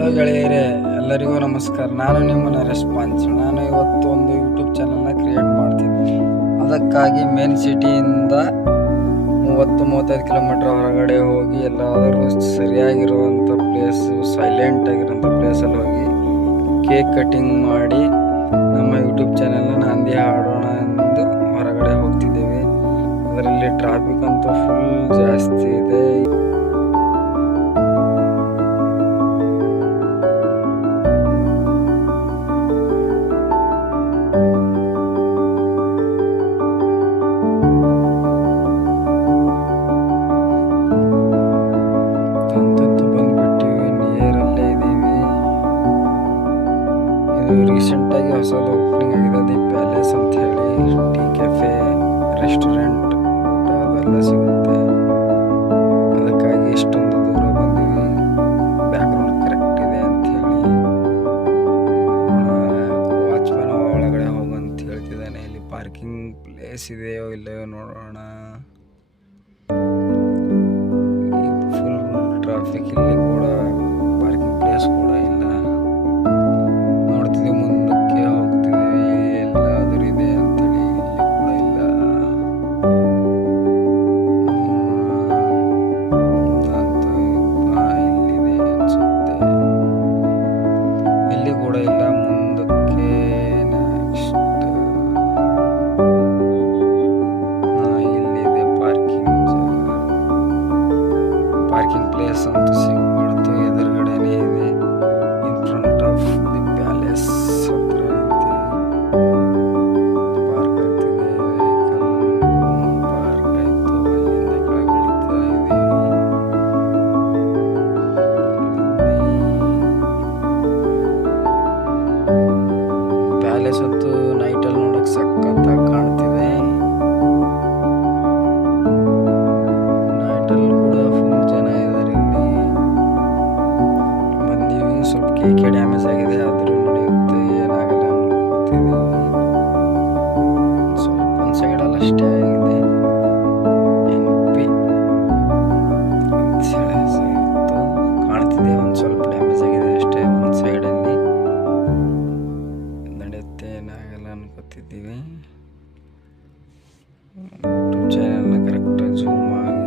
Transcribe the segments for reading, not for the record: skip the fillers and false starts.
Hello ಗೆಳೆಯರೇ, ಎಲ್ಲರಿಗೂ ನಮಸ್ಕಾರ. ನಾನು ನಿಮ್ಮ ನರೇಶ್ ಪಾಂಚ್. ನಾನು ಇವತ್ತು ಒಂದು ಯೂಟ್ಯೂಬ್ ಚಾನಲ್ನ ಕ್ರಿಯೇಟ್ ಮಾಡ್ತಿದ್ದೆ. ಅದಕ್ಕಾಗಿ ಮೇನ್ ಸಿಟಿಯಿಂದ 30-35 ಕಿಲೋಮೀಟ್ರ್ ಹೊರಗಡೆ ಹೋಗಿ ಎಲ್ಲಾದರೂ ಸರಿಯಾಗಿರುವಂಥ ಪ್ಲೇಸು, ಸೈಲೆಂಟ್ ಆಗಿರೋಂಥ ಪ್ಲೇಸಲ್ಲಿ ಹೋಗಿ ಕೇಕ್ ಕಟಿಂಗ್ ಮಾಡಿ ನಮ್ಮ ಯೂಟ್ಯೂಬ್ ಚಾನಲ್ನ ನಾಂದಿ ಹಾಡೋಣ ಎಂದು ಹೊರಗಡೆ ಹೋಗ್ತಿದ್ದೇವೆ. ಅದರಲ್ಲಿ ಟ್ರಾಫಿಕ್ ಅಂತೂ ಫುಲ್ ಜಾಸ್ತಿ ಇದೆ. ರೀಸೆಂಟಾಗಿ ಹೊಸದು ಓಪನಿಂಗ್ ಆಗಿದೆ, ದಿ ಪ್ಯಾಲೇಸ್ ಅಂತ ಹೇಳಿ. ಟೀ ಕೆಫೆ, ರೆಸ್ಟೋರೆಂಟ್, ಊಟ ಅದೆಲ್ಲ ಸಿಗುತ್ತೆ. ಅದಕ್ಕಾಗಿ ಇಷ್ಟೊಂದು ದೂರ ಬಂದೀವಿ. ಬ್ಯಾಕ್ಗ್ರೌಂಡ್ ಕರೆಕ್ಟ್ ಇದೆ ಅಂತ ಹೇಳಿ ವಾಚ್ಮ್ಯಾನ್ ಒಳಗಡೆ ಹೋಗು ಅಂತ ಹೇಳ್ತಿದ್ದಾನೆ. ಇಲ್ಲಿ ಪಾರ್ಕಿಂಗ್ ಪ್ಲೇಸ್ ಇದೆಯೋ ಇಲ್ಲವೋ ನೋಡೋಣ. Full traffic. ಇಲ್ಲಿ ಕೂಡ ಪಾರ್ಕಿಂಗ್ ಪ್ಲೇಸ್ ಕೂಡ ಇಲ್ಲ. ಮುಂದಕ್ಕೆ ಹೋಗ್ತಿದ್ದೀವಿ, ಎಲ್ಲಾದರೂ ಇದೆ ಅಂತೇಳಿ. ಇಲ್ಲಿ ಕೂಡ ಇಲ್ಲ. ಇಲ್ಲಿದೆ ಅನ್ಸುತ್ತೆ. ಇಲ್ಲಿ ಕೂಡ ಇಲ್ಲ. ಮುಂದಕ್ಕೆ ನೆಕ್ಸ್ಟ್ ಇಲ್ಲಿದೆ ಪಾರ್ಕಿಂಗ್ ಪ್ಲೇಸ್ ಅಂತ ಸಿಗ್ಬಿಡ್ತು. ಎದುರುಗಡೆನೇ ಇದೆ. In front of the palace ಹತ್ರ ಇದೆ. ಪಾರ್ಕ್ ಆಗ್ತಿದೆ. ಪಾರ್ಕ್ ಆಯಿತು. ಅಲ್ಲಿಂದ ಕೆಳಗೆ ಇಳಿತಾ ಇದ್ದೀವಿ. ಪ್ಯಾಲೇಸ್ ಅಂತೂ ನೈಟಲ್ಲಿ ನೋಡೋಕೆ ಸಖತ್ತಾಗಿ ಕಾಣ್ತಿದೆ. ನೈಟಲ್ಲಿ ಕೂಡ ಫುಲ್ ಜನ ಇದ್ದಾರೆ. ಇಲ್ಲಿ ಬಂದೀವಿ. ಸ್ವಲ್ಪ ಕೇಕೆ ಡ್ಯಾಮೇಜ್ ಆಗಿದೆ, ಆದರೂ ನಡೆಯುತ್ತೆ, ಏನಾಗಲ್ಲ ಅನ್ಕೋತಿದ್ದೀವಿ. ಸ್ವಲ್ಪ ಒಂದು ಸೈಡಲ್ಲಿ ಅಷ್ಟೇ ಆಗಿದೆ. NP ಕಾಣ್ತಿದೆ. ಒಂದು ಸ್ವಲ್ಪ ಡ್ಯಾಮೇಜ್ ಆಗಿದೆ ಅಷ್ಟೇ ಒಂದು ಸೈಡಲ್ಲಿ. ನಡೆಯುತ್ತೆ, ಏನಾಗಲ್ಲ ಅನ್ಕೋತಿದ್ದೀವಿ. ಯೂಟ್ಯೂಬ್ ಚಾನಲ್ನ ಕರೆಕ್ಟಾಗಿ ಝೂಮ್ ಆಗಿ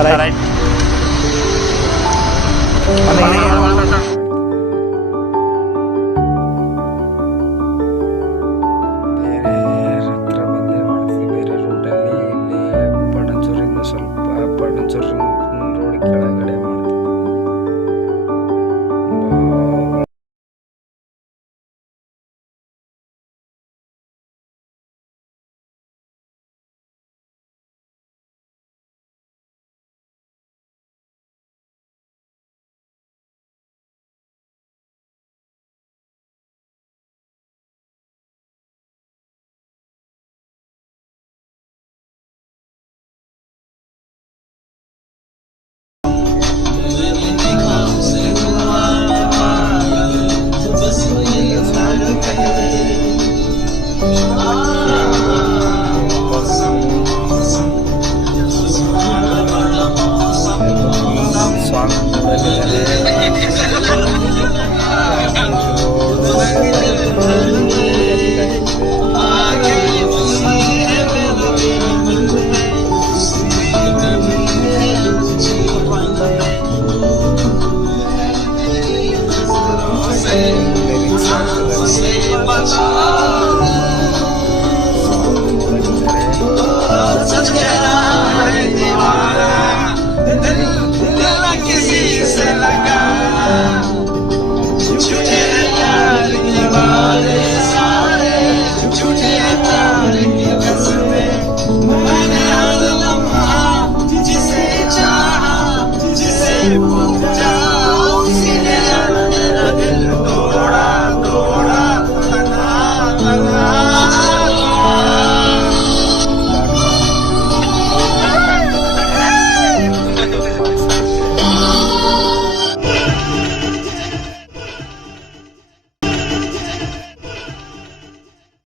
Alright.